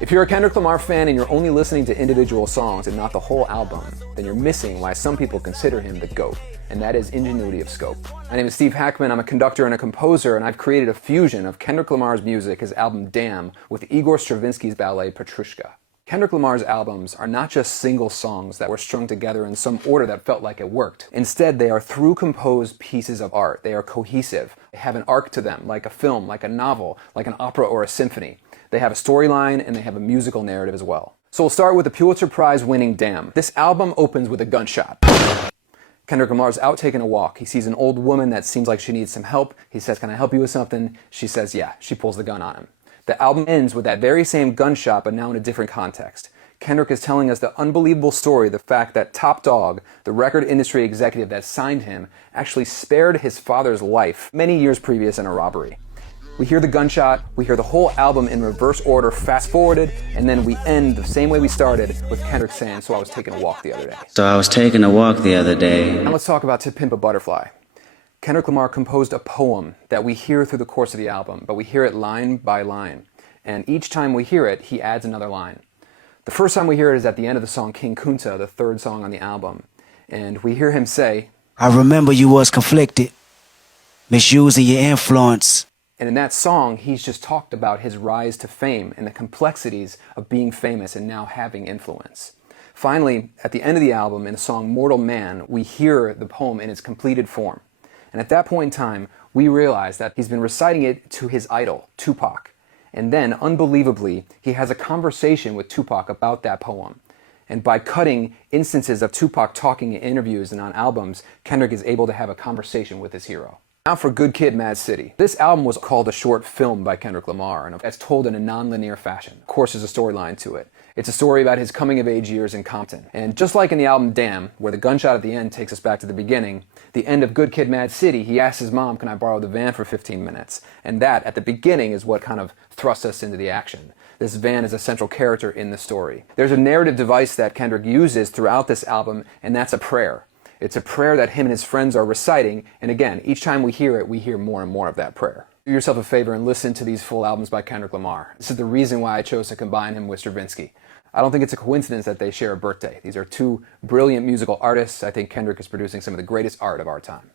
If you're a Kendrick Lamar fan and you're only listening to individual songs and not the whole album, then you're missing why some people consider him the GOAT, and that is Ingenuity of Scope. My name is Steve Hackman, I'm a conductor and a composer, and I've created a fusion of Kendrick Lamar's music, his album Damn, with Igor Stravinsky's ballet Petrushka. Kendrick Lamar's albums are not just single songs that were strung together in some order that felt like it worked. Instead, they are through-composed pieces of art. They are cohesive. They have an arc to them, like a film, like a novel, like an opera or a symphony. They have a storyline and they have a musical narrative as well. So we'll start with the Pulitzer Prize winning Damn. This album opens with a gunshot. Kendrick Lamar's out taking a walk. He sees an old woman that seems like she needs some help. He says, "Can I help you with something?" She says, "Yeah." She pulls the gun on him. The album ends with that very same gunshot, but now in a different context. Kendrick is telling us the unbelievable story, the fact that Top Dog, the record industry executive that signed him, actually spared his father's life many years previous in a robbery. We hear the gunshot, we hear the whole album in reverse order, fast forwarded, and then we end the same way we started with Kendrick saying, "So I was taking a walk the other day." So I was taking a walk the other day. Now let's talk about To Pimp a Butterfly. Kendrick Lamar composed a poem that we hear through the course of the album, but we hear it line by line. And each time we hear it, he adds another line. The first time we hear it is at the end of the song King Kunta, the third song on the album. And we hear him say, "I remember you was conflicted, misusing your influence." And in that song, he's just talked about his rise to fame and the complexities of being famous and now having influence. Finally, at the end of the album, in the song Mortal Man, we hear the poem in its completed form. And at that point in time, we realize that he's been reciting it to his idol, Tupac. And then, unbelievably, he has a conversation with Tupac about that poem. And by cutting instances of Tupac talking in interviews and on albums, Kendrick is able to have a conversation with his hero. Now for Good Kid, mA.A.d City. This album was called a short film by Kendrick Lamar, and it's told in a non-linear fashion. Of course, there's a storyline to it. It's a story about his coming-of-age years in Compton. And just like in the album Damn, where the gunshot at the end takes us back to the beginning, the end of Good Kid, mA.A.d City, he asks his mom, "Can I borrow the van for 15 minutes? And that, at the beginning, is what kind of thrusts us into the action. This van is a central character in the story. There's a narrative device that Kendrick uses throughout this album, and that's a prayer. It's a prayer that him and his friends are reciting, and again, each time we hear it, we hear more and more of that prayer. Do yourself a favor and listen to these full albums by Kendrick Lamar. This is the reason why I chose to combine him with Stravinsky. I don't think it's a coincidence that they share a birthday. These are two brilliant musical artists. I think Kendrick is producing some of the greatest art of our time.